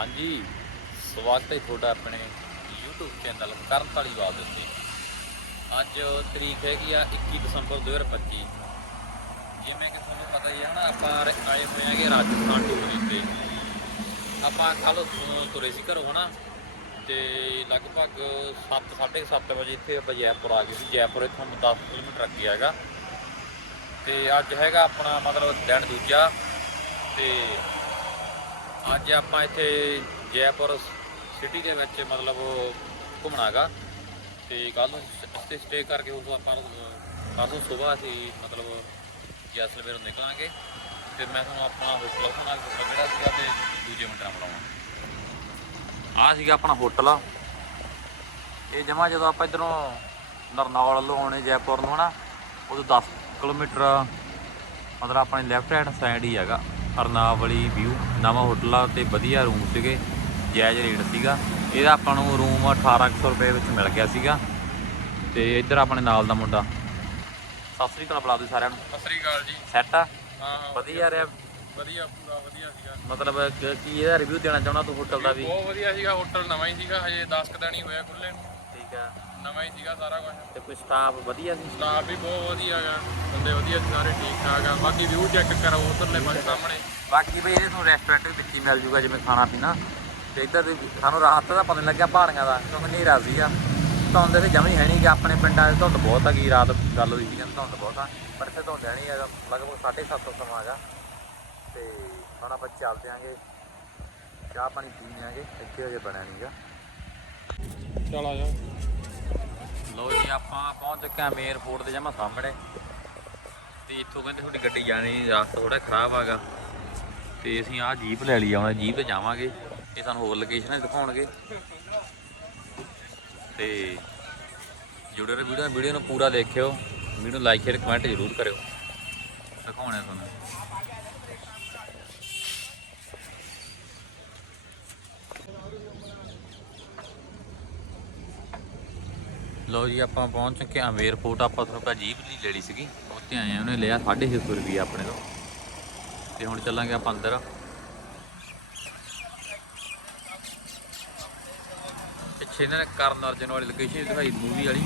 ਹਾਂਜੀ। ਸਵਾਗਤ ਹੈ ਤੁਹਾਡਾ ਆਪਣੇ YouTube ਚੈਨਲ ਕਰਨ ਧਾਲੀਵਾਲ ਦੇ ਉੱਤੇ। ਅੱਜ ਤਰੀਕ ਹੈਗੀ ਆ 21 ਦਸੰਬਰ 2025 ਜਿਵੇਂ ਕਿ ਤੁਹਾਨੂੰ ਪਤਾ ਹੀ ਹੈ ਨਾ, ਆਪਾਂ ਰ- ਆਏ ਹੋਏ ਹੈਗੇ ਰਾਜਸਥਾਨ ਟੂਰ ਦੇ ਉੱਤੇ ਆਪਾਂ ਕੱਲ ਤੁਰੇ ਸੀ ਘਰੋਂ, ਹਨਾ? ਤੇ ਲਗਭਗ 7 7:30 ਵਜੇ ਇੱਥੇ ਆਪਾਂ ਜੈਪੁਰ ਆ ਗਏ ਸੀ। ਜੈਪੁਰ ਇੱਥੋਂ 10 ਕਿਲੋਮੀਟਰ ਅੱਗੇ ਹੈਗਾ। ਤੇ ਅੱਜ ਹੈਗਾ ਆਪਣਾ ਮਤਲਬ ਦਿਨ ਦੂਜਾ। ਤੇ ਅੱਜ ਆਪਾਂ ਇੱਥੇ ਜੈਪੁਰ ਸਿਟੀ ਦੇ ਵਿੱਚ ਮਤਲਬ ਘੁੰਮਣਾਗਾ ਤੇ ਕੱਲ ਨੂੰ ਇੱਥੇ ਸਟੇ ਕਰਕੇ ਉਦੋਂ ਆਪਾਂ ਪਰਸੋਂ ਸਵੇਰ ਅਸੀਂ ਮਤਲਬ ਜੈਸਲਮੇਰ ਨੂੰ ਨਿਕਲਾਂਗੇ। ਤੇ ਮੈਂ ਤੁਹਾਨੂੰ ਆਪਣਾ ਹੋਟਲ ਉਹਨਾਂ ਜਿਹੜਾ ਸੀਗਾ ਤੇ ਦੂਜੇ ਮਿੰਟਾਂ ਬਣਾਉਣਾ ਬੁਲਾਵਾਂ ਆਹ ਸੀਗਾ ਆਪਣਾ ਹੋਟਲ ਇਹ ਜਮਾ ਜਦੋਂ ਆਪਾਂ ਇਧਰੋਂ ਨਰਨੌਲ ਵੱਲੋਂ ਆਉਣੇ ਜੈਪੁਰ ਨੂੰ ਹਨਾ, ਉਦੋਂ 10 ਕਿਲੋਮੀਟਰ ਮਤਲਬ ਆਪਣੇ ਲੈਫਟ ਹੈਂਡ ਸਾਈਡ ਹੀ ਹੈਗਾ। ਅਰਨਾਵਲੀ ਵਿਊ ਨਵਾਂ ਹੋਟਲ ਆ ਤੇ ਵਧੀਆ ਰੂਮ ਸੀਗੇ ਜਾਇਜ਼ ਰੇਟ ਸੀਗਾ। ਇਹਦਾ ਆਪਾਂ ਨੂੰ ਰੂਮ 1800 ਰੁਪਏ ਵਿੱਚ ਮਿਲ ਗਿਆ ਸੀਗਾ। ਤੇ ਇੱਧਰ ਆਪਣੇ ਨਾਲ ਦਾ ਮੁੰਡਾ। ਸਤਿ ਸ੍ਰੀ ਅਕਾਲ ਬੁਲਾ ਦਿਓ ਸਾਰਿਆਂ ਨੂੰ। ਸਤਿ ਸ੍ਰੀ ਅਕਾਲ ਜੀ। ਸੈੱਟ ਆ? ਹਾਂ ਵਧੀਆ ਰਿਹਾ? ਵਧੀਆ ਪੂਰਾ ਵਧੀਆ ਸੀਗਾ। ਮਤਲਬ ਕ- ਕੀ ਇਹਦਾ ਰਿਵਿਊ ਦੇਣਾ ਚਾਹੁੰਦਾ ਤੂੰ ਹੋਟਲ ਦਾ ਵੀ? ਬਹੁਤ ਵਧੀਆ ਸੀਗਾ ਹੋਟਲ ਨਵਾਂ ਹੀ ਸੀਗਾ ਹਜੇ 10 ਦਿਨ ਹੀ ਹੋਇਆ ਖੁੱਲੇ ਨੂੰ। ਠੀਕ ਆ। ਨਵਾਂ ਹੀ ਸੀਗਾ ਸਾਰਾ ਕੁਝ ਤੇ ਕੋਈ ਸਟਾਫ ਵਧੀਆ ਸੀ? ਸਟਾਫ ਵੀ ਬਹੁਤ ਵਧੀਆ ਹੈਗਾ। ਬੰਦੇ ਵਧੀਆ ਸੀ ਸਾਰੇ ਠੀਕ ਠਾਕ ਆ। ਬਾਕੀ ਵਿਊ ਚੈੱਕ ਕਰੋ ਉਧਰਲੇ ਪਾਸੇ ਸਾਹਮਣੇ। ਬਾਕੀ ਬਈ ਇਹਦੇ ਤੁਹਾਨੂੰ ਰੈਸਟੋਰੈਂਟ ਵੀ ਵਿੱਚ ਹੀ ਮਿਲ ਜੂਗਾ ਜਿਵੇਂ ਖਾਣਾ ਪੀਣਾ। ਤੇ ਇੱਧਰ ਦੀ ਸਾਨੂੰ ਰਾਤ ਦਾ ਪਤਾ ਨਹੀਂ ਲੱਗਿਆ ਪਹਾੜੀਆਂ ਦਾ ਕਿਉਂਕਿ ਹਨੇਰਾ ਸੀਗਾ। ਧੁੰਦ ਤੇ ਜਮੀ ਹੈ ਨਹੀਂ ਕਿ ਆਪਣੇ ਪਿੰਡਾਂ 'ਚ ਧੁੰਦ ਬਹੁਤ ਹੈਗੀ ਰਾਤ ਗੱਲ ਹੋਈ ਸੀ ਕਹਿੰਦੇ ਧੁੰਦ ਬਹੁਤ ਆ। ਪਰ ਇੱਥੇ ਧੁੰਦ ਹੈ ਨਹੀਂ ਹੈਗਾ ਲਗਭਗ 7:30 ਸਮਾਂ ਹੈਗਾ। ਤੇ ਹੁਣ ਆਪਾਂ ਚੱਲਦੇ ਆਂਗੇ ਚਾਹ ਪਾਣੀ ਪੀਣੇ ਆਂਗੇ ਇੱਥੇ ਹਜੇ ਬਣਿਆ ਨਹੀਂਗਾ ਚਲ ਆ ਜਾ। ਲੋ ਜੀ, ਆਪਾਂ ਪਹੁੰਚ ਚੁੱਕੇ ਹਾਂ ਮੇਨ ਫੋਰਟ ਦੇ ਜਮਾ ਸਾਹਮਣੇ। ਤੇ ਇੱਥੋਂ ਕਹਿੰਦੇ ਤੁਹਾਡੀ ਗੱਡੀ ਜਾਣੀ ਨਹੀਂ ਰਸਤਾ ਥੋੜਾ ਖਰਾਬ ਹੈਗਾ। ਤੇ ਅਸੀਂ ਆਹ ਜੀਪ ਲੈ ਲਈ ਆਉਣਾ ਜੀਪ ਤੇ ਜਾਵਾਂਗੇ। ਇਹ ਸਾਨੂੰ ਹੋਰ ਲੋਕੇਸ਼ਨਾਂ ਦਿਖਾਉਣਗੇ। ਤੇ ਜੁੜੇ ਰਹੋ ਵੀਡੀਓ ਵੀਡੀਓ ਨੂੰ ਪੂਰਾ ਦੇਖਿਓ। ਵੀਡੀਓ ਨੂੰ ਲਾਈਕ ਸ਼ੇਅਰ ਕਮੈਂਟ ਜ਼ਰੂਰ ਕਰਿਓ। ਦਿਖਾਉਣਾ ਤੁਹਾਨੂੰ। ਲੋ ਜੀ, ਆਪਾਂ ਪਹੁੰਚ ਚੁੱਕੇ ਹਾਂ ਏਅਰਪੋਰਟ ਆਪਾਂ ਤੁਹਾਨੂੰ ਪਤਾ ਜੀਪ ਲਈ ਲੈ ਲਈ ਸੀਗੀ। ਉੱਥੇ ਆਏ ਆ ਉਹਨੇ ਲਿਆ 650 ਰੁਪਏ ਆਪਣੇ ਤੋਂ। ਤੇ ਹੁਣ ਚੱਲਾਂਗੇ ਆਪਾਂ ਅੰਦਰ। ਪਿੱਛੇ ਇਹਨਾਂ ਨੇ ਕਰਨ ਅਰਜਨ ਵਾਲੀ ਲੋਕੇਸ਼ਨ ਦਿਖਾਈ ਮੂਵੀ ਵਾਲੀ।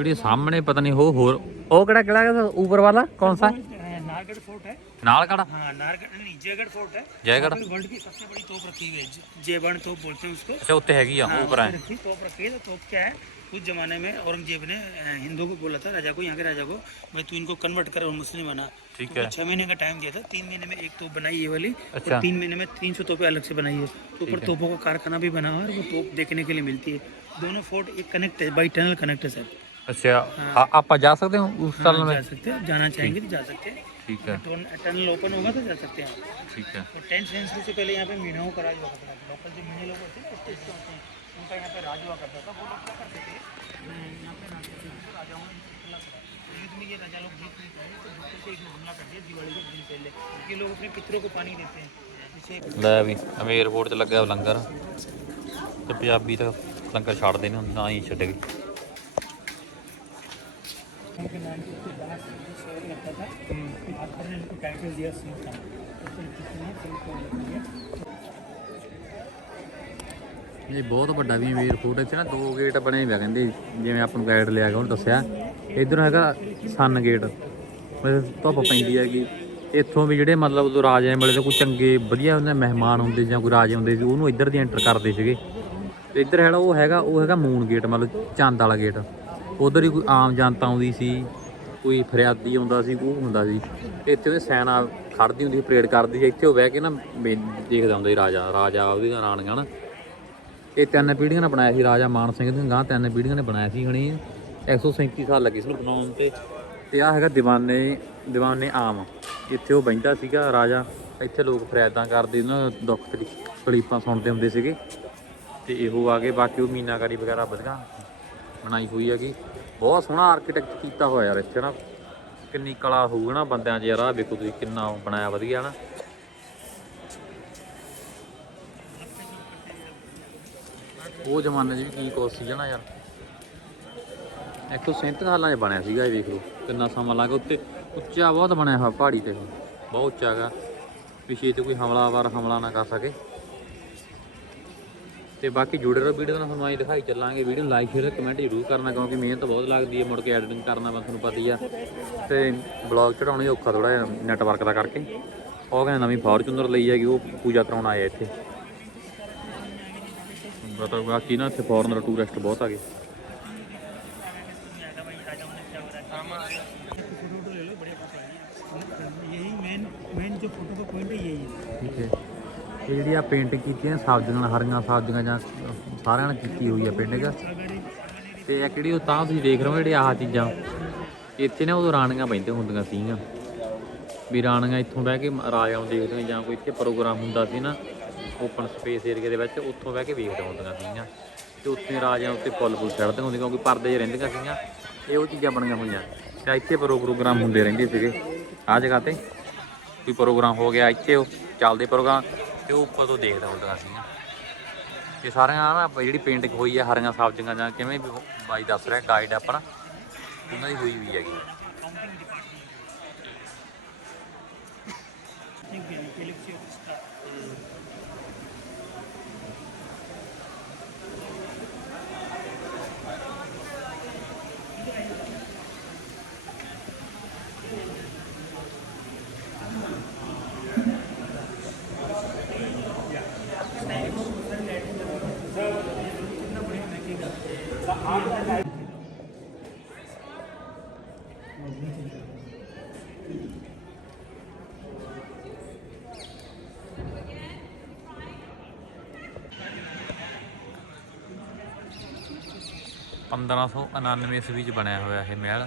वीडियो सामने पता नहीं हो हो ओ कड़ा कड़ा ऊपर वाला कौन सा नारगढ़ फोर्ट है नालगढ़ हाँ नारगढ़ नहीं जयगढ़ फोर्ट है जयगढ़ वर्ल्ड की सबसे बड़ी तोप रखी हुई है जयवर्ण तोप बोलते हैं उसको अच्छा उत्ते हैगी ऊपर है तोप रखी है तोप क्या है कुछ जमाने में औरंगज़ेब ने हिंदू को बोला था राजा को यहाँ के राजा को भाई तू इनको कन्वर्ट कर मुस्लिम बना। ठीक तो है। छह महीने का टाइम दिया था तीन महीने में एक तोप बनाई ये वाली अच्छा। और तीन महीने में तीन सौ तोपे अलग से बनाई है। तो ऊपर तोपों का कारखाना भी बना हुआ है वो तोप देखने के लिए मिलती है। दोनों फोर्ट एक कनेक्ट है बाई टनल कनेक्ट है सर ਅੱਛਾ ਆ- ਆਪਾਂ ਜਾ ਸਕਦੇ ਹਾਂ ਉਸ हाँ, ਟਨਲ जा ਵਿੱਚ सकते हैं जाना चाहेंगे तो जा सकते हैं ਠੀਕ ਹੈ टनल ओपन होगा तो जा सकते हैं आप ਠੀਕ है तो टेंथ सेंचुरी से पहले यहाँ पे मीनाओं का राज हुआ करता था लोकल जो मीने लोग होते हैं ना स्टेट के होते हैं उनका यहाँ पे राज हुआ करता था वो लोग क्या करते थे अ, यहाँ पे राज करते थे राजाओं ने हमला करा तो युद्ध में ये राजा लोग जीत नहीं पाए तो दूसरे से एक ने हमला कर दिया दिवाली के दिन पहले क्योंकि लोग अपने पितरों को पानी देते हैं जैसे ਲੈ ਵੀ ਅਮੀਰ ਫੋਰਟ ਤੇ ਲੱਗਿਆ ਲੰਗਰ ਤੇ ਪੰਜਾਬੀ ਤਾਂ ਲੰਗਰ ਛੱਡਦੇ ਨੇ ਨਾ ਹੀ ਛੱਡੇ ਇਹ ਬਹੁਤ ਵੱਡਾ ਵੀ ਵੀਰ ਫੂਟ ਇੱਥੇ ਨਾ, ਦੋ ਗੇਟ ਬਣੇ ਹੋਇਆ ਕਹਿੰਦੇ, ਜਿਵੇਂ ਆਪਾਂ ਨੂੰ ਗਾਈਡ ਲਿਆ ਗਿਆ ਉਹਨੂੰ ਦੱਸਿਆ। ਇਧਰ ਹੈਗਾ ਸਨ ਗੇਟ ਧੁੱਪ ਪੈਂਦੀ ਹੈਗੀ। ਇੱਥੋਂ ਵੀ ਜਿਹੜੇ ਮਤਲਬ ਉਦੋਂ ਰਾਜੇ ਮਿਲੇ ਤੇ ਕੋਈ ਚੰਗੇ, ਵਧੀਆ ਉਹਨੇ ਮਹਿਮਾਨ ਹੁੰਦੇ ਜਾਂ ਕੋਈ ਰਾਜੇ ਹੁੰਦੇ ਸੀ, ਉਹਨੂੰ ਇੱਧਰ ਦੀ ਐਂਟਰ ਕਰਦੇ ਸੀਗੇ। ਇੱਧਰ ਹੈਗਾ, ਉਹ ਹੈਗਾ ਉਹ ਹੈਗਾ ਮੂਨ ਗੇਟ ਮਤਲਬ ਚੰਦ ਵਾਲਾ ਗੇਟ ਉਧਰ ਹੀ ਕੋਈ ਆਮ ਜਨਤਾ ਆਉਂਦੀ ਸੀ, ਕੋਈ ਫਰਿਆਦੀ ਆਉਂਦਾ ਸੀ, ਉਹ ਹੁੰਦਾ ਸੀ। ਇੱਥੇ ਉਹਦੇ ਸੈਨਾ ਖੜਦੀ ਹੁੰਦੀ ਸੀ, ਪਰੇਡ ਕਰਦੀ ਸੀ। ਇੱਥੇ ਉਹ ਬਹਿ ਕੇ ਨਾ ਮੇ- ਦੇਖਦਾ ਹੁੰਦਾ ਸੀ ਰਾਜਾ ਰਾਜਾ ਉਹਦੀਆਂ ਰਾਣੀਆਂ ਨਾ। ਇਹ ਤਿੰਨ ਪੀੜ੍ਹੀਆਂ ਨੇ ਬਣਾਇਆ ਸੀ, ਰਾਜਾ ਮਾਨ ਸਿੰਘ ਦੀਆਂ ਗਾਂ ਤਿੰਨ ਪੀੜ੍ਹੀਆਂ ਨੇ ਬਣਾਇਆ ਸੀ ਹਣੀ 137 ਸਾਲ ਲੱਗੇ ਸੀ ਇਹਨੂੰ ਬਣਾਉਣ ਤੇ। ਤੇ ਆ ਹੈਗਾ ਦੀਵਾਨੇ ਦੀਵਾਨੇ ਆਮ। ਇੱਥੇ ਉਹ ਬੈਠਾ ਸੀਗਾ ਰਾਜਾ। ਇੱਥੇ ਲੋਕ ਫਰਿਆਦਾਂ ਕਰਦੇ ਨਾ, ਦੁੱਖ ਤਕਲੀ ਤਕਲੀਫਾਂ ਸੁਣਦੇ ਹੁੰਦੇ ਸੀਗੇ। ਤੇ ਇਹੋ ਆ ਗਏ, ਬਾਕੀ ਉਹ ਮੀਨਾਕਾਰੀ ਵਗੈਰਾ ਵਧੀਆ ਬਣਾਈ ਹੋਈ ਹੈਗੀ। ਬਹੁਤ ਸੋਹਣਾ ਆਰਕੀਟੈਕਟ ਕੀਤਾ ਹੋਇਆ ਯਾਰ ਇੱਥੇ ਨਾ। ਕਿੰਨੀ ਕਲਾ ਹੋਊ ਨਾ ਬੰਦਿਆਂ 'ਚ ਯਾਰ ਆ ਵੇਖੋ ਤੁਸੀਂ ਕਿੰਨਾ ਬਣਾਇਆ ਵਧੀਆ ਨਾ। ਉਹ ਜ਼ਮਾਨੇ 'ਚ ਵੀ ਕੀ ਕੁਛ ਸੀ ਨਾ ਯਾਰ। 137 ਸਾਲਾਂ 'ਚ ਬਣਿਆ ਸੀਗਾ ਇਹ ਦੇਖ ਲਓ। ਕਿੰਨਾ ਸਮਾਂ ਲੱਗਾ ਉੱਤੇ, ਉੱਚਾ ਬਹੁਤ ਬਣਿਆ ਹੋਇਆ ਪਹਾੜੀ ਤੇ। ਬਹੁਤ ਉੱਚਾ ਹੈਗਾ। ਪਿਛੇ ਤੇ ਕੋਈ ਹਮਲਾਵਰ ਹਮਲਾ ਨਾ ਕਰ ਸਕੇ। ਤੇ ਬਾਕੀ ਜੁੜੇ ਰਹੋ ਵੀਡੀਓ ਨਾਲ ਤੁਹਾਨੂੰ ਆਈ ਦਿਖਾਈ ਚੱਲਾਂਗੇ ਵੀਡੀਓ ਨੂੰ ਲਾਈਕ ਸ਼ੇਅਰ ਕਮੈਂਟ ਜ਼ਰੂਰ ਕਰਨਾ ਕਿਉਂਕਿ ਮਿਹਨਤ ਬਹੁਤ ਲੱਗਦੀ ਹੈ ਮੁੜ ਕੇ ਐਡੀਟਿੰਗ ਕਰਨਾ ਬਸ ਤੁਹਾਨੂੰ ਪਤਾ ਹੀ ਆ ਤੇ ਬਲੌਗ ਚੜਾਉਣੀ ਔਖਾ ਥੋੜਾ ਜਿਹਾ ਨੈਟਵਰਕ ਦਾ ਕਰਕੇ ਉਹ ਕਹਿੰਦੇ ਨਵੀਂ ਫੋਰਚੂਨਰ ਲਈ ਹੈਗੀ ਉਹ ਪੂਜਾ ਕਰਾਉਣ ਆਏ ਆ ਇੱਥੇ ਬਤਾ ਬਾਕੀ ਨਾ ਇੱਥੇ ਫੋਰਨਰ ਟੂਰਿਸਟ ਬਹੁਤ ਆ ਗਏ फोटो वोटो ले लो बढ़िया फोटो आएगी यही मेन मेन जो फोटो का पॉइंट है यही है ਠੀਕ ਹੈ ਇਹ ਜਿਹੜੀ ਆ ਪੇਂਟਿੰਗ ਕੀਤੀ ਹੈ ਸਬਜ਼ੀਆਂ ਨਾਲ, ਹਰੀਆਂ ਸਬਜ਼ੀਆਂ ਜਾਂ ਸਾਰਿਆਂ ਨਾਲ ਕੀਤੀ ਹੋਈ ਆ ਪੇਂਟਿੰਗ ਤੇ ਇਹ ਕਿਹੜੀ ਉਹ ਤਾਂ ਤੁਸੀਂ ਦੇਖ ਰਹੇ ਹੋ ਜਿਹੜੇ ਆਹ ਚੀਜ਼ਾਂ। ਇੱਥੇ ਨਾ ਉਦੋਂ ਰਾਣੀਆਂ ਬੈਠਦੇ ਹੁੰਦੀਆਂ ਸੀਗੀਆਂ। ਵੀ ਰਾਣੀਆਂ ਇੱਥੋਂ ਬਹਿ ਕੇ ਰਾਜਾ ਨੂੰ ਦੇਖਦੀਆਂ ਜਾਂ ਕੋਈ ਇੱਥੇ ਪ੍ਰੋਗਰਾਮ ਹੁੰਦਾ ਸੀ ਨਾ ਓਪਨ ਸਪੇਸ ਏਰੀਆ ਦੇ ਵਿੱਚ, ਉੱਥੋਂ ਬਹਿ ਕੇ ਵੇਖਦੇ ਹੁੰਦੀਆਂ ਸੀਗੀਆਂ। ਤੇ ਉੱਥੇ ਰਾਜਿਆਂ ਉੱਤੇ ਪੁੱਲ ਪੁੱਲ ਛੱਡਦੇ ਹੁੰਦੇ ਕਿਉਂਕਿ ਪਰਦੇ 'ਚ ਰਹਿੰਦੀਆਂ ਸੀਗੀਆਂ। ਇਹ ਉਹ ਚੀਜ਼ਾਂ ਬਣੀਆਂ ਹੋਈਆਂ। ਤੇ ਇੱਥੇ ਪ੍ਰੋ- ਪ੍ਰੋਗਰਾਮ ਹੁੰਦੇ ਰਹਿੰਦੇ ਸੀਗੇ। ਆਹ ਜਗ੍ਹਾ ਤੇ ਕੋਈ ਪ੍ਰੋਗਰਾਮ ਹੋ ਗਿਆ ਇੱਥੇ ਉਹ, ਚੱਲਦੇ ਪ੍ਰੋਗਰਾਮ ਤੇ ਉਹ ਉੱਪਰ ਤੋਂ ਦੇਖਦਾ ਹੁੰਦਾ ਸੀਗਾ ਇਹ ਸਾਰੀਆਂ ਨਾ ਜਿਹੜੀ ਪੇਂਟਿੰਗ ਹੋਈ ਹੈ ਹਰੀਆਂ ਸਬਜ਼ੀਆਂ ਜਾਂ ਕਿਵੇਂ ਵੀ ਬਾਈ ਦੱਸ ਰਿਹਾ ਗਾਈਡ ਆਪਣਾ, ਉਹਨਾਂ ਦੀ ਹੋਈ ਵੀ ਹੈਗੀ। 1599 ਈਸਵੀ ਚ ਬਣਿਆ ਹੋਇਆ ਇਹ ਮਹਿਲ।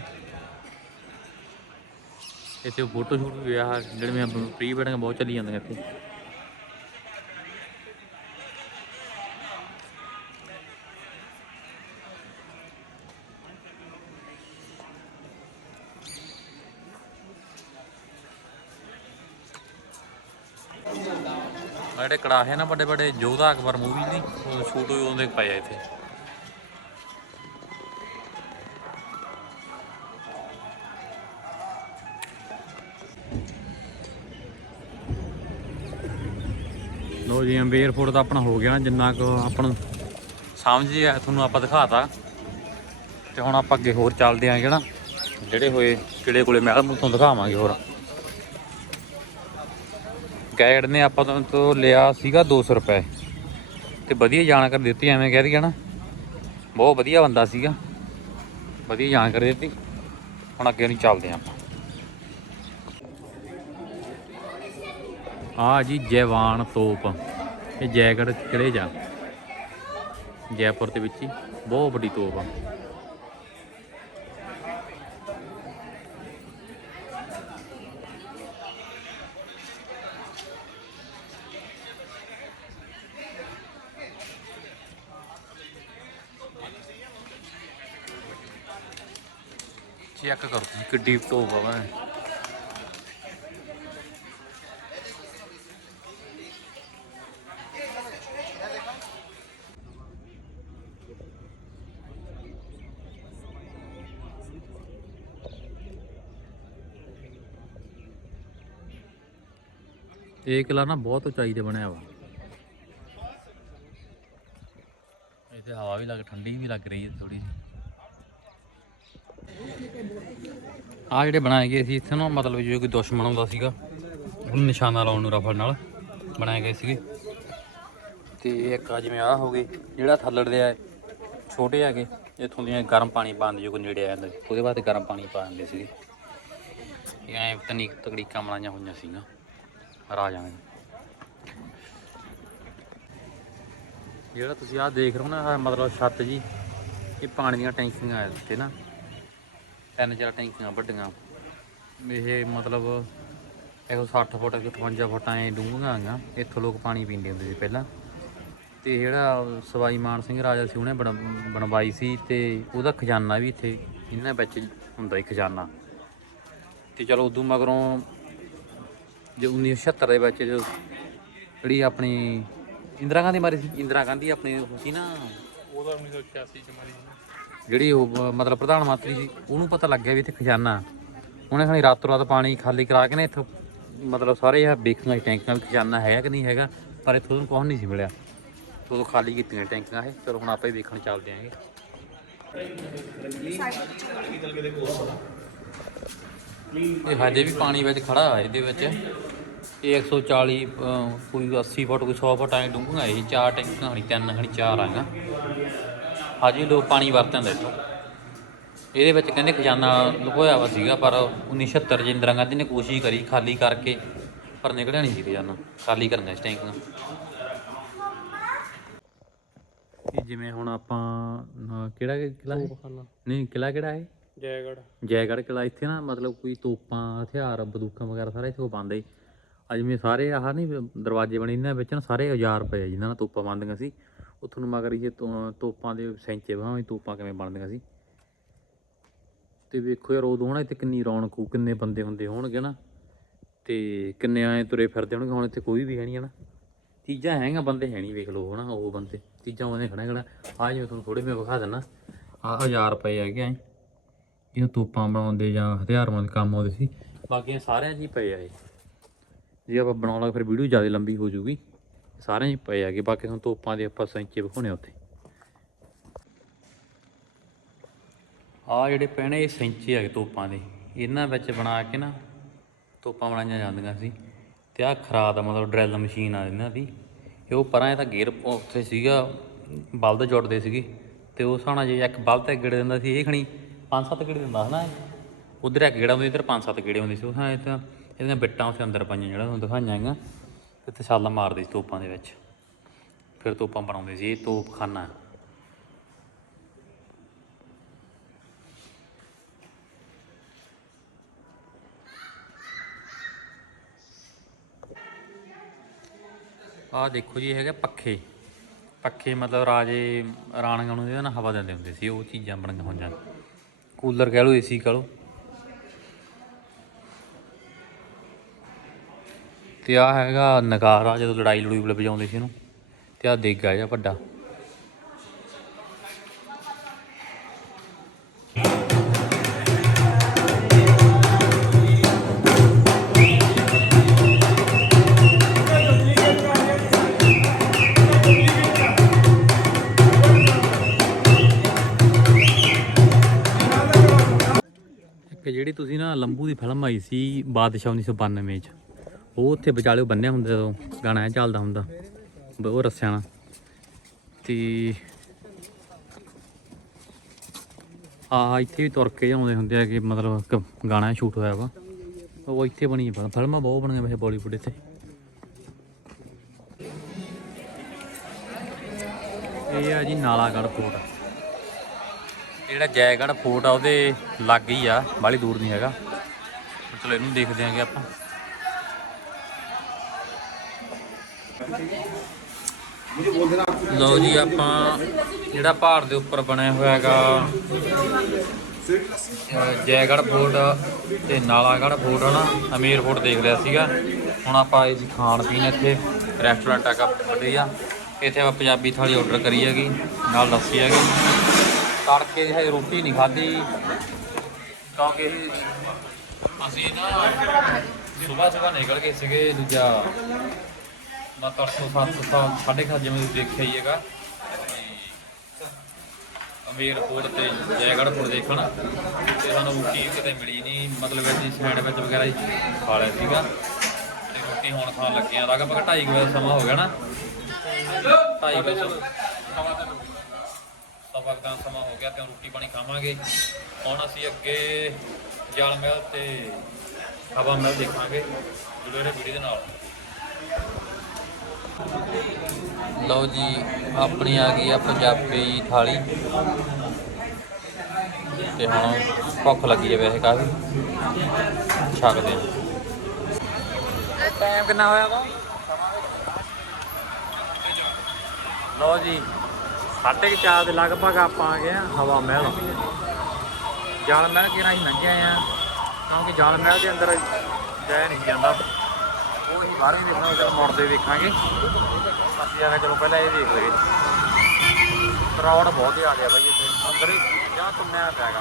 ਇੱਥੇ ਫੋਟੋ ਸ਼ੂਟ ਵੀ ਹੋਇਆ, ਜਿਹੜੀਆਂ ਪ੍ਰੀ ਵੈਡਿੰਗ ਬਹੁਤ ਚੱਲੀ ਜਾਂਦੀਆਂ ਇੱਥੇ। ਜਿਹੜੇ ਕੜਾਹੇ ਨਾ ਵੱਡੇ ਵੱਡੇ ਜੋਧਾ ਅਕਬਰ ਮੂਵੀ ਨਹੀਂ ਸ਼ੂਟ ਹੋਏ ਉਹਦੇ ਪਏ ਇੱਥੇ। ਲੋ ਜੀ, ਅੰਬੇਰ ਫੋਰਟ ਦਾ ਆਪਣਾ ਹੋ ਗਿਆ, ਜਿੰਨਾ ਕੁ ਆਪਾਂ ਨੂੰ ਸਮਝ ਆ, ਤੁਹਾਨੂੰ ਆਪਾਂ ਦਿਖਾਤਾ। ਤੇ ਹੁਣ ਆਪਾਂ ਅੱਗੇ ਹੋਰ ਚੱਲਦੇ ਆਂ ਜਿਹੜਾ, ਜਿਹੜੇ ਹੋਏ ਕਿਹੜੇ ਕੋਲੇ ਮਹਿਲ ਨੂੰ ਤੁਹਾਨੂੰ ਦਿਖਾਵਾਂਗੇ ਹੋਰ। ਗਾਈਡ ਨੇ ਆਪਾਂ ਤੋਂ- ਤੋਂ ਲਿਆ ਸੀਗਾ 200 ਰੁਪਏ। ਤੇ ਵਧੀਆ ਜਾਣਕਾਰੀ ਦਿੱਤੀ, ਐਵੇਂ ਕਹਿ ਦਈਏ ਨਾ। ਬਹੁਤ ਵਧੀਆ ਬੰਦਾ ਸੀਗਾ। ਵਧੀਆ ਜਾਣਕਾਰੀ ਦਿੱਤੀ। ਹੁਣ ਅੱਗੇ ਨੂੰ ਚੱਲਦੇ ਆਂ ਆਪਾਂ। ਆ ਜੀ ਜੈਵਾਨ ਤੋਪ। ਇਹ ਜੈਗੜ ਕਿਲੇ ਜਾ ਜੈਪੁਰ ਦੇ ਵਿੱਚ ਹੀ। ਬਹੁਤ ਵੱਡੀ ਤੋਪ ਆ। ਚੈੱਕ ਕਰੋ ਤੁਸੀਂ ਕਿੱਡੀ ਤੋਪ ਆ ਵਾ ਇਹ ਕਿਲਾ ਨਾ ਬਹੁਤ ਉਚਾਈ ਤੇ ਬਣਿਆ ਵਾ। ਇੱਥੇ ਹਵਾ ਵੀ ਲੱਗ ਠੰਡੀ ਵੀ ਲੱਗ ਰਹੀ ਹੈ ਥੋੜੀ ਆ ਜਿਹੜੇ ਬਣਾਏ ਗਏ ਸੀ ਇੱਥੇ ਨਾ ਮਤਲਬ ਜੇ ਕੋਈ ਦੁਸ਼ਮਣ ਆਉਂਦਾ ਸੀਗਾ ਉਹਨੂੰ ਨਿਸ਼ਾਨਾ ਲਾਉਣ ਨੂੰ ਰਫਲ ਨਾਲ ਬਣਾਏ ਗਏ ਸੀਗੇ। ਤੇ ਇੱਕ ਆ ਜਿਵੇਂ ਆ ਹੋ ਗਏ ਜਿਹੜਾ ਥੱਲੜ ਦੇ ਆ ਛੋਟੇ ਹੈਗੇ ਇੱਥੋਂ ਦੀਆਂ ਗਰਮ ਪਾਣੀ ਪਾਉਣ ਦੇ ਜੋ ਨੇੜੇ ਆ ਜਾਂਦਾ ਉਹਦੇ ਬਾਅਦ ਗਰਮ ਪਾਣੀ ਪਾ ਦਿੰਦੇ ਸੀਗੇ। ਇਹ ਐ ਤਕਨੀਕ ਤਕਨੀਕਾਂ ਬਣਾਈਆਂ ਹੋਈਆਂ ਸੀਗੀਆਂ। ਰਾਜਾਂ ਨੇ ਜਿਹੜਾ ਤੁਸੀਂ ਆਹ ਦੇਖ ਰਹੇ ਹੋ ਨਾ ਮਤਲਬ ਛੱਤ ਜੀ, ਇਹ ਪਾਣੀ ਦੀਆਂ ਟੈਂਕੀਆਂ ਇੱਥੇ ਨਾ। ਤਿੰਨ ਚਾਰ ਟੈਂਕੀਆਂ ਵੱਡੀਆਂ। ਇਹ ਮਤਲਬ 160 ਫੁੱਟ 58 ਫੁੱਟ ਐ ਡੂੰਘੀਆਂ ਆਈਆਂ ਇੱਥੋਂ ਲੋਕ ਪਾਣੀ ਪੀਂਦੇ ਹੁੰਦੇ ਸੀ ਪਹਿਲਾਂ। ਤੇ ਜਿਹੜਾ ਸਵਾਈ ਮਾਨ ਸਿੰਘ ਰਾਜਾ ਸੀ, ਉਹਨੇ ਬਣ- ਬਣਵਾਈ ਸੀ ਤੇ ਉਹਦਾ ਖਜ਼ਾਨਾ ਵੀ ਇੱਥੇ, ਇਹਨਾਂ ਵਿੱਚ ਹੁੰਦਾ ਸੀ ਖਜ਼ਾਨਾ। ਤੇ ਚਲੋ ਉਦੋਂ ਮਗਰੋਂ ਜੋ 1976 ਦੇ ਵਿੱਚ ਜੋ ਜਿਹੜੀ ਆਪਣੀ ਇੰਦਰਾ ਗਾਂਧੀ ਮਾਰੀ ਸੀ। ਇੰਦਰਾ ਗਾਂਧੀ ਆਪਣੀ ਉਹ ਸੀ ਨਾ। ਉਹਦਾ 1986 ਚ ਮਰੀ ਸੀ ਜਿਹੜੀ ਉਹ ਮਤਲਬ ਪ੍ਰਧਾਨ ਮੰਤਰੀ ਸੀ ਉਹਨੂੰ ਪਤਾ ਲੱਗਿਆ ਵੀ ਇੱਥੇ ਖਜ਼ਾਨਾ। ਉਹਨੇ ਖਾਲੀ ਰਾਤੋਂ ਰਾਤ ਪਾਣੀ ਖਾਲੀ ਕਰਾ ਕੇ ਨਾ ਇੱਥੋਂ ਮਤਲਬ ਸਾਰੇ ਇਹ ਵੇਖਣਾ ਟੈਂਕਾਂ ਵੀ ਖਜ਼ਾਨਾ ਹੈ ਕਿ ਨਹੀਂ ਹੈਗਾ ਪਰ ਇੱਥੋਂ ਉਹਨੂੰ ਕੁਛ ਨਹੀਂ ਸੀ ਮਿਲਿਆ। ਉਦੋਂ ਖਾਲੀ ਕੀਤੀਆਂ ਟੈਂਕਾਂ ਇਹ ਚਲੋ ਹੁਣ ਆਪਾਂ ਹੀ ਵੇਖਣ ਚੱਲਦੇ ਆਂਗੇ। ਇਹ ਹਜੇ ਵੀ ਪਾਣੀ ਵਿੱਚ ਖੜਾ ਹੈ ਇਹਦੇ ਵਿੱਚ। ਇਹ 140 ਅਹ, ਕੋਈ 80 ਫੁੱਟ ਕੋਈ 100 ਫੁੱਟ ਐ ਡੂੰਘਾ ਇਹ ਚਾਰ ਟੈਂਕਾਂ ਹਣੀ ਤਿੰਨ ਹਣੀ ਚਾਰ ਆਂਗਾ। ਹਜੇ ਲੋਕ ਪਾਣੀ ਵਰਤਣ ਦੇ ਇੱਥੋਂ। ਇਹਦੇ ਵਿੱਚ ਕਹਿੰਦੇ ਖਜ਼ਾਨਾ ਲੁਕੋਇਆ ਵਾ ਸੀਗਾ ਪਰ 1976 ਚ ਇੰਦਰਾ ਗਾਂਧੀ ਨੇ ਕੋਸ਼ਿਸ਼ ਕਰੀ ਖਾਲੀ ਕਰਕੇ ਪਰ ਨਿਕਲਿਆ ਨਹੀਂ ਸੀ ਖਜ਼ਾਨਾ ਖਾਲੀ ਕਰਨਾ ਸੀ ਟੈਂਕਾਂ ਜਿਵੇਂ ਹੁਣ ਆਪਾਂ ਕਿਹੜਾ ਕਿਲਾ ਨਹੀਂ ਕਿਲਾ ਕਿਹੜਾ ਹੈ? ਜੈਗੜ ਜੈਗੜ੍ਹ ਕਿਲਾ ਇੱਥੇ ਨਾ ਮਤਲਬ ਕੋਈ ਤੋਪਾਂ, ਹਥਿਆਰ, ਬੰਦੂਕਾਂ ਵਗੈਰਾ ਸਾਰਾ ਇੱਥੇ ਉਹ ਪਾਉਂਦੇ ਹੈ ਅੱਜ ਜਿਵੇਂ ਸਾਰੇ ਆਹ ਨਹੀਂ ਦਰਵਾਜ਼ੇ ਬਣੇ, ਇਹਨਾਂ ਵਿੱਚ ਨਾ ਸਾਰੇ ਔਜ਼ਾਰ ਪਏ ਆ ਜਿਨ੍ਹਾਂ ਨਾਲ ਤੋਪਾਂ ਬੰਦੀਆਂ ਸੀ। ਉੱਥੋਂ ਨੂੰ ਮਗਰ ਇਹ ਤੋ- ਤੋਪਾਂ ਦੇ ਸੈਂਚੇ ਬਾਹਾਂ ਤੋਪਾਂ ਕਿਵੇਂ ਬਣਦੀਆਂ ਸੀ। ਤੇ ਵੇਖੋ ਯਾਰ, ਉਦੋਂ ਨਾ ਇੱਥੇ ਕਿੰਨੀ ਰੌਣਕ ਹੋਊ, ਕਿੰਨੇ ਬੰਦੇ ਹੁੰਦੇ ਹੋਣਗੇ ਨਾ। ਤੇ ਕਿੰਨੇ ਆਏ ਤੁਰੇ ਫਿਰਦੇ ਹੋਣਗੇ, ਹੁਣ ਇੱਥੇ ਕੋਈ ਵੀ ਹੈ ਨਹੀਂ ਨਾ। ਚੀਜ਼ਾਂ ਹੈਗਾ ਬੰਦੇ ਹੈ ਨਹੀਂ ਵੇਖ ਲਓ ਹਨਾ, ਉਹ ਬੰਦੇ। ਚੀਜ਼ਾਂ ਉਹਨੇ ਖੜਾ ਖੜਾ ਆ ਜਿਵੇਂ ਤੁਹਾਨੂੰ ਥੋੜੇ ਮੈਂ ਵਿਖਾ ਦਿੰਨਾ ਆਹ ਹਜ਼ਾਰ ਰੁਪਏ ਹੈਗੇ ਐ। ਇਹ ਤੋਪਾਂ ਬਣਾਉਂਦੇ ਜਾਂ ਹਥਿਆਰ ਬਣਾਉਣ ਦੇ ਕੰਮ ਆਉਂਦੇ ਸੀ। ਬਾਕੀ ਸਾਰਿਆਂ 'ਚ ਹੀ ਪਏ ਆ ਇਹ। ਜੇ ਆਪਾਂ ਬਣਾਉਣ ਲੱਗ ਫਿਰ ਵੀਡੀਓ ਜ਼ਿਆਦਾ ਲੰਬੀ ਹੋ ਜਾਊਗੀ ਸਾਰਿਆਂ 'ਚ ਹੀ ਪਏ ਆਗੇ ਬਾਕੀ ਹੁਣ ਤੋਪਾਂ ਦੇ ਆਪਾਂ ਸੈਂਚੇ ਵਿਖਾਉਣੇ ਉੱਥੇ। ਆ ਜਿਹੜੇ ਪੈਣੇ, ਇਹ ਸੈਂਚੇ ਹੈਗੇ ਤੋਪਾਂ ਦੇ। ਇਹਨਾਂ ਵਿੱਚ ਬਣਾ ਕੇ ਨਾ ਤੋਪਾਂ ਬਣਾਈਆਂ ਜਾਂਦੀਆਂ ਸੀ। ਤੇ ਆ ਖਰਾ ਦਾ ਮਤਲਬ ਡਰਿਲ ਮਸ਼ੀਨ ਆ ਇਹਨਾਂ ਦੀ। ਇਹ ਉਹ ਪਰਾਂ ਇਹ ਤਾਂ ਗੇਅਰ ਉੱਥੇ ਸੀਗਾ, ਬਲਦ ਜੁੜਦੇ ਸੀਗੇ। ਤੇ ਉਹ ਸਾਣਾ ਜੇ ਇੱਕ ਬਲਦ ਤੇ ਗੇੜੇ ਦਿੰਦਾ ਸੀ, ਇਹ ਖਣੀ ਪੰਜ ਸੱਤ ਗੇੜੇ ਦਿੰਦਾ ਹਨਾ ਉਧਰ ਇੱਕ ਗੇੜਾ ਹੁੰਦਾ ਇਧਰ ਪੰਜ ਸੱਤ ਗੇੜੇ ਹੁੰਦੇ ਸੀ, ਉਹ ਹਾਂ ਇਹ ਤਾਂ ਇਹਦੀਆਂ ਬਿੱਟਾਂ ਉੱਥੇ ਅੰਦਰ ਪਾਈਆਂ ਜਿਹੜਾ ਤੁਹਾਨੂੰ ਦਿਖਾਈਆਂ ਹੈਗਾ ਤੇ ਛਾਲਾਂ ਮਾਰਦੇ ਸੀ ਤੋਪਾਂ ਦੇ ਵਿੱਚ। ਫਿਰ ਤੋਪਾਂ ਬਣਾਉਂਦੇ ਸੀ, ਇਹ ਤੋਪਖਾਨਾ। ਆਹ ਦੇਖੋ ਜੀ, ਇਹ ਹੈਗਾ ਪੱਖੇ। ਪੱਖੇ ਮਤਲਬ ਰਾਜੇ, ਰਾਣੀਆਂ ਨੂੰ ਇਹਦੇ ਨਾਲ ਹਵਾ ਦਿੰਦੇ ਹੁੰਦੇ ਸੀ, ਉਹ ਚੀਜ਼ਾਂ ਬਣੀਆਂ ਹੋਈਆਂ। ਕੂਲਰ ਕਹਿ ਲਓ ਏਸੀ ਕਹਿ ਲਓ। ਤੇ ਆ ਹੈਗਾ ਨਗਾਰਾ ਜਦੋਂ ਲੜਾਈ ਲੜੂਈ ਵੇਲੇ ਵਜਾਉਂਦੇ ਸੀ ਇਹਨੂੰ। ਤੇ ਆ ਦੇਗਾ ਜਿਹਾ ਵੱਡਾ। ਜਿਹੜੀ ਤੁਸੀਂ ਨਾ ਲੰਬੂ ਦੀ ਫਿਲਮ ਆਈ ਸੀ ਬਾਦਸ਼ਾਹ 1992 ਚ, ਉਹ ਉੱਥੇ ਵਿਚਾਲੇ ਬੰਨਿਆ ਹੁੰਦਾ ਜਦੋਂ ਗਾਣਾ ਇਹ ਚੱਲਦਾ ਹੁੰਦਾ ਉਹ ਰੱਸਿਆਂ ਨਾਲ ਤੇ ਆ ਇੱਥੇ ਵੀ ਤੁਰ ਕੇ ਆਉਂਦੇ ਹੁੰਦੇ ਆ ਕਿ ਮਤਲਬ ਇੱਕ ਗਾਣਾ ਸ਼ੂਟ ਹੋਇਆ ਵਾ। ਉਹ ਇੱਥੇ ਬਣੀ ਫਿਲਮਾਂ ਬਹੁਤ ਬਣੀਆਂ ਵੈਸੇ ਬਾਲੀਵੁੱਡ ਇੱਥੇ। ਇਹ ਆ ਜੀ ਨਾਲਾਗੜ੍ਹ ਫੋਰਟ ਜਿਹੜਾ ਜੈਗੜ੍ਹ ਫੋਰਟ ਆ, ਉਹਦੇ ਲੱਗ ਹੀ ਆ, ਬਾਹਲੀ ਦੂਰ ਨਹੀਂ ਹੈਗਾ। ਚਲੋ, ਇਹਨੂੰ ਦੇਖਦੇ ਆਂਗੇ ਆਪਾਂ। ਲਓ ਜੀ, ਆਪਾਂ ਜਿਹੜਾ ਪਹਾੜ ਦੇ ਉੱਪਰ ਬਣਿਆ ਹੋਇਆ ਹੈਗਾ, ਅਹ ਜੈਗੜ੍ਹ ਫੋਰਟ ਤੇ ਨਾਲਾਗੜ੍ਹ ਫੋਰਟ, ਹਨਾ? ਅਮੀਰ ਫੋਰਟ ਦੇਖ ਲਿਆ ਸੀਗਾ। ਹੁਣ ਆਪਾਂ ਇਹ ਜੀ ਖਾਣ ਪੀਣ ਇੱਥੇ ਰੈਸਟੋਰੈਂਟ ਹੈਗਾ ਆ। ਇੱਥੇ ਆਪਾਂ ਪੰਜਾਬੀ ਥਾਲੀ ਆਰਡਰ ਕਰੀ ਹੈਗੀ, ਨਾਲ ਲੱਸੀ ਹੈਗੀ। ਤੜਕੇ ਹਜੇ ਰੋਟੀ ਨਹੀਂ ਖਾਧੀ। ਕਿਉਂਕਿ ਅਸੀਂ ਨਾ ਸਵੇਰ ਸਵੇਰ ਨਿਕਲ ਗਏ ਸੀਗੇ ਦੂਜਾ, ਮੈਂ ਤਰਸੋਂ ਸੱਤ ਸੱਤ ਸਾਢੇ ਕੁ ਸੱਤ ਜਿਵੇਂ ਤੁਸੀਂ ਦੇਖਿਆ ਹੀ ਹੈਗਾ। ਅਮੀਰਪੁਰ ਤੇ ਜੈਗੜ੍ਹਪੁਰ ਦੇਖਣ। ਤੇ ਸਾਨੂੰ ਰੋਟੀ ਕਿਤੇ ਮਿਲੀ ਨਹੀਂ, ਮਤਲਬ ਅਸੀਂ ਸੈਂਡਵਿਚ ਵਗੈਰਾ ਹੀ ਖਾ ਲਿਆ ਸੀਗਾ। ਤੇ ਰੋਟੀ ਹੁਣ ਖਾਣ ਲੱਗੇ ਆ ਲਗਭਗ 2:30 ਵਜੇ ਸਮਾਂ ਹੋ ਗਿਆ ਨਾ। 2:30 ਵਜੇ ਸਮਾਂ ਸਬਕ ਦਾ ਰੋਟੀ ਪਾਣੀ ਖਾਵਾਂਗੇ। ਹੁਣ ਅਸੀਂ ਅੱਗੇ ਜਲ ਮਹਿਲ ਤੇ ਹਵਾ ਮਹਿਲ ਦੇਖਾਂਗੇ, ਜੁੜੇ ਰਹੇ ਵੀਡੀਓ ਦੇ ਨਾਲ। ਲਓ ਜੀ, ਆਪਣੀ ਆ ਗਈ ਆ ਪੰਜਾਬੀ ਥਾਲੀ। ਤੇ ਹੁਣ ਭੁੱਖ ਲੱਗੀ ਹੈ ਵੈਸੇ ਕਾਫੀ। ਛਕਦੇ ਹਾਂ ਟਾਈਮ ਕਿੰਨਾ ਹੋਇਆ ਵਾ? ਲਓ ਜੀ ਸਾਢੇ ਕੁ ਚਾਰ ਦੇ ਲਗਭਗ ਆਪਾਂ ਆ ਗਏ ਆ, ਹਵਾ ਮਹਿਲ। ਜਾਲ ਮਹਿਲ ਕਿਹਨਾਂ ਹੀ ਲੰਘੇ ਆਏ ਆ, ਕਿਉਂਕਿ ਜਾਲ ਮਹਿਲ ਦੇ ਅੰਦਰ ਜਾਇਆ ਨਹੀਂ ਜਾਂਦਾ। ਉਹ ਅਸੀਂ ਬਾਹਰ ਹੀ ਦੇਖਣਾ ਜਦੋਂ ਮੁੜਦੇ ਵੇਖਾਂਗੇ। ਅਸੀਂ ਆ ਕੇ ਚਲੋ ਪਹਿਲਾਂ ਇਹ ਦੇਖ ਲਈਏ। ਕਰਾਊਡ ਬਹੁਤ ਹੀ ਆ ਗਿਆ ਬਾਈ ਇੱਥੇ, ਅੰਦਰ ਹੀ ਜਾਂ ਤੁੰਨਿਆ ਪਿਆ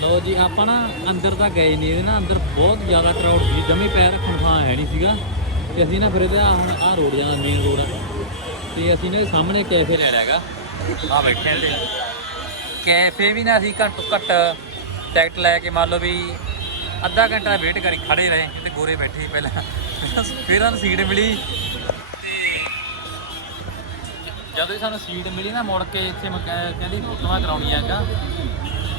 ਲੋ ਜੀ, ਆਪਾਂ ਨਾ ਅੰਦਰ ਤਾਂ ਗਏ ਨਹੀਂ ਇਹਦੇ ਨਾ ਅੰਦਰ ਬਹੁਤ ਜ਼ਿਆਦਾ ਕਰਾਊਡ ਸੀ, ਜਮੀ ਪੈਰ ਰੱਖਣ ਥਾਂ ਹੈ ਨਹੀਂ ਸੀਗਾ। ਤੇ ਅਸੀਂ ਨਾ ਫਿਰ ਇਹਦੇ ਹੁਣ ਆਹ ਰੋਡ ਜਾਂਦਾ ਮੇਨ ਰੋਡ ਤੇ ਅਸੀਂ ਨਾ ਸਾਹਮਣੇ ਕੈਫੇ ਲੈ ਲਿਆਗਾ ਆ ਬੈਠੇ ਤੇ ਕੈਫੇ ਵੀ ਨਾ ਅਸੀਂ ਘੱਟੋ ਘੱਟ ਟਿਕਟ ਲੈ ਕੇ ਮੰਨ ਲਓ ਵੀ ਅੱਧਾ ਘੰਟਾ ਵੇਟ ਕਰੀ, ਖੜੇ ਰਹੇ ਤੇ ਗੋਰੇ ਬੈਠੇ ਪਹਿਲਾਂ। ਫਿਰ ਸਾਨੂੰ ਸੀਟ ਮਿਲੀ। ਜਦੋਂ ਸਾਨੂੰ ਸੀਟ ਮਿਲੀ ਨਾ, ਮੁੜ ਕੇ ਇੱਥੇ ਮੈਂ ਕਹਿੰਦੀ ਫੋਟੋਆਂ ਕਰਾਉਣੀਆਂ ਹੈਗਾ।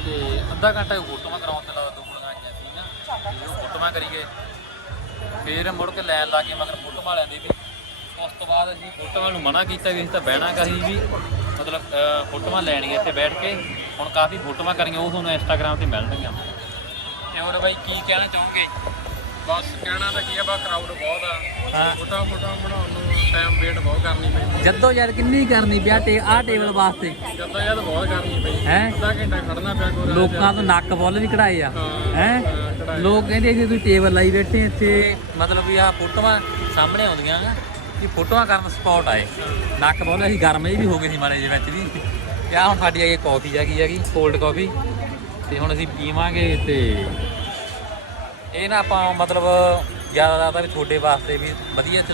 ਤੇ ਅੱਧਾ ਘੰਟਾ ਹੀ ਫੋਟੋਆਂ ਕਰਾਉਣ ਤੇ ਲਾ ਦੋ ਕੁੜੀਆਂ ਆਈਆਂ ਸੀਗੀਆਂ। ਤੇ ਉਹ ਫੋਟੋਆਂ ਕਰੀ ਗਏ ਫਿਰ ਮੁੜ ਕੇ ਲੈਣ ਲਾ ਕੇ ਮਗਰ ਫੋਟੋ ਵਾਲਿਆਂ ਦੀ ਵੀ। ਉਸ ਤੋਂ ਬਾਅਦ ਅਸੀਂ ਫੋਟੋਆਂ ਨੂੰ ਮਨਾ ਕੀਤਾ ਵੀ ਅਸੀਂ ਤਾਂ ਬਹਿਣਾ ਕਹੀ ਵੀ ਮਤਲਬ ਫੋਟੋਆਂ ਲੈਣੀਆਂ ਇੱਥੇ ਬੈਠ ਕੇ। ਹੁਣ ਕਾਫੀ ਫੋਟੋਆਂ ਕਰੀਆਂ ਉਹ ਤੁਹਾਨੂੰ ਇੰਸਟਾਗ੍ਰam ਤੇ ਮਿਲਣਗੀਆਂ। ਤੇ ਹੋਰ ਬਾਈ ਕੀ ਕਹਿਣਾ ਚਾਹੋਗੇ? ਬਸ ਕਹਿਣਾ ਤਾਂ ਕੀ ਆ ਬਾ ਕਰਾਊਡ ਬਹੁਤ ਆ। ਫੋਟੋ ਫੋਟੋ ਬਣਾਉਣ ਨੂੰ ਟਾਈਮ ਵੇਟ ਬਹੁਤ ਕਰਨੀ ਪੈਂਦੀ ਜੱਦੋ ਯਾਰ ਕਿੰਨੀ ਕਰਨੀ ਪਿਆ ਤੇ ਆਹ ਟੇਬਲ ਵਾਸਤੇ? ਜਦੋਂ ਯਾਰ ਬਹੁਤ ਕਰਨੀ ਪਈ। ਹੈ? ਅੱਧਾ ਘੰਟਾ ਖੜਨਾ ਪਿਆ ਕੋਲ ਲੋਕਾਂ ਤੋਂ ਨੱਕ ਬੁੱਲ ਵੀ ਕਢਾਏ ਆ। ਹਾਂ। ਲੋਕ ਕਹਿੰਦੇ ਸੀ ਤੁਸੀਂ ਟੇਬਲ ਲਾਈ ਬੈਠੇ ਇੱਥੇ। ਮਤਲਬ ਵੀ ਆਹ ਫੋਟੋਆਂ ਸਾਹਮਣੇ ਆਉਂਦੀਆਂ ਆ ਕਿ ਫੋਟੋਆਂ ਕਰਨ ਸਪੌਟ ਆਏ ਨੱਕ ਬੁੱਲ ਅਸੀਂ ਗਰਮ ਜਿਹੇ ਵੀ ਹੋ ਗਏ ਸੀ ਮਾਰੇ ਜਿਹੇ ਵਿੱਚ ਵੀ। ਤੇ ਆਹ ਹੁਣ ਸਾਡੀ ਆਈ ਕਾਫੀ ਜਾਗੀ ਹੈਗੀ ਕੋਲਡ ਕਾਫੀ ਤੇ ਹੁਣ ਅਸੀਂ ਪੀਵਾਂਗੇ ਤੇ ਇਹ ਨਾ ਆਪਾਂ ਮਤਲਬ ਜ਼ਿਆਦਾ ਤਾਂ ਵੀ ਤੁਹਾਡੇ ਵਾਸਤੇ ਵੀ ਵਧੀਆ ਚ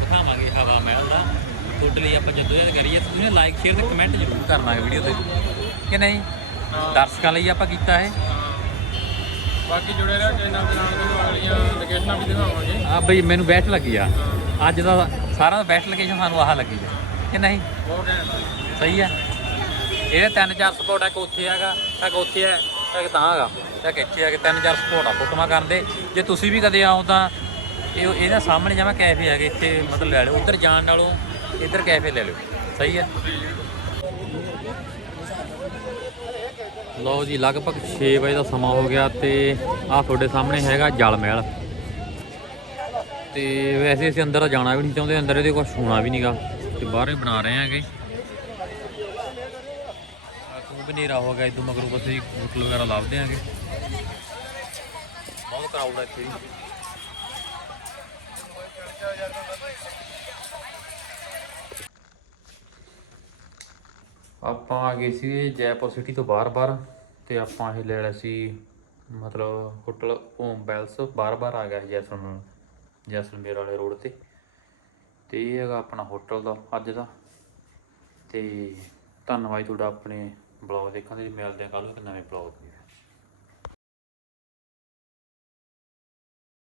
ਦਿਖਾਵਾਂਗੇ। ਹਵਾ ਮਹਿਲ ਦਾ ਤੁਹਾਡੇ ਲਈ ਆਪਾਂ ਜਦੋਂ ਇਹ ਕਰੀਏ ਤੁਸੀਂ ਲਾਈਕ ਸ਼ੇਅਰ ਤੇ ਕਮੈਂਟ ਜ਼ਰੂਰ ਕਰਨਾ ਹੈ ਵੀਡੀਓ ਤੇ। ਕਿ ਨਹੀਂ? ਦਰਸ਼ਕਾਂ ਲਈ ਆਪਾਂ ਕੀਤਾ ਹੈ। ਬਾਕੀ ਜੁੜੇ ਰਹੋ ਚੈਨਲ ਦੇ ਨਾਲ ਤੁਹਾਨੂੰ ਅਗਲੀਆਂ ਲੋਕੇਸ਼ਨਾਂ ਵੀ ਦਿਖਾਵਾਂਗੇ। ਆ ਬਈ ਮੈਨੂੰ ਬੈਸਟ ਲੱਗੀ ਆ। ਅੱਜ ਦਾ ਸਾਰਾ ਦਾ ਬੈਸਟ ਲੋਕੇਸ਼ਨ ਸਾਨੂੰ ਆਹ ਲੱਗੀ ਆ। ਕਿ ਨਹੀਂ? ਆ। ਸਹੀ ਆ। ਇਹਦੇ ਤਿੰਨ ਚਾਰ ਸਪੋਰਟ ਆ ਇੱਕ ਉੱਥੇ ਹੈਗਾ ਇੱਕ ਉੱਥੇ ਹੈ ਇੱਕ ਤਾਂ ਹੈਗਾ। ਇੱਕ ਇੱਥੇ ਹੈਗੇ ਤਿੰਨ ਚਾਰ ਸਪੋਰਟ ਆ ਫੋਟੋਆਂ ਕਰਨ ਦੇ। ਜੇ ਤੁਸੀਂ ਵੀ ਕਦੇ ਆਓ ਤਾਂ ਇਹ ਇਹਦੇ ਸਾਹਮਣੇ ਜਾਵਾਂ ਕੈਫੇ ਹੈਗੇ ਇੱਥੇ, ਮਤਲਬ ਲੈ ਲਿਓ, ਉੱਧਰ ਜਾਣ ਨਾਲੋਂ ਇੱਧਰ ਕੈਫੇ ਲੈ ਲਿਓ। ਸਹੀ ਹੈ? ਲਓ ਜੀ, ਲਗਭਗ 6 ਵਜੇ ਦਾ ਸਮਾਂ ਹੋ ਗਿਆ ਤੇ ਆਹ ਤੁਹਾਡੇ ਸਾਹਮਣੇ ਹੈਗਾ ਜਲ ਮਹਿਲ ਤੇ ਵੈਸੇ ਅਸੀਂ ਅੰਦਰ ਜਾਣਾ ਵੀ ਨਹੀਂ ਚਾਹੁੰਦੇ, ਅੰਦਰ ਇਹਦੇ ਕੁਝ ਹੋਣਾ ਵੀ ਨਹੀਂਗਾ ਤੇ ਬਾਹਰ ਹੀ ਬਣਾ ਰਹੇ ਆਂਗੇ ਤੂੰ ਵੀ ਨੇਰਾ ਹੋ ਗਿਆ ਇਦੋਂ ਮਗਰੋਂ ਬਸ ਅਸੀਂ ਹੋਟਲ ਵਗੈਰਾ ਲੱਭਦੇ ਹਾਂਗੇ। ਬਹੁਤ ਕਰਾਊਡ ਹੈ ਇੱਥੇ। ਆਪਾਂ ਆ ਗਏ ਸੀ ਜੈਪੁਰ ਸਿਟੀ ਤੋਂ ਬਾਹਰ-ਬਾਹਰ ਤੇ ਆਪਾਂ ਇਹ ਲੈ ਲਿਆ ਸੀ ਮਤਲਬ ਹੋਟਲ ਓਮ ਬੈਲਸ ਬਾਹਰ-ਬਾਹਰ ਆ ਗਿਆ ਸੀ ਜੈਸਲਮੇਰ ਜੈਸਲਮੇਰ ਵਾਲੇ ਰੋਡ ਤੇ। ਤੇ ਇਹ ਹੈਗਾ ਆਪਣਾ ਹੋਟਲ ਦਾ ਅੱਜ ਦਾ। ਤੇ ਧੰਨਵਾਦ ਤੁਹਾਡਾ ਆਪਣੇ ਬਲੌਗ ਦੇਖਣ ਦੇ ਲਈ। ਮਿਲਦੇ ਹਾਂ ਕੱਲ੍ਹ ਨੂੰ ਇੱਕ ਨਵੇਂ ਬਲੌਗ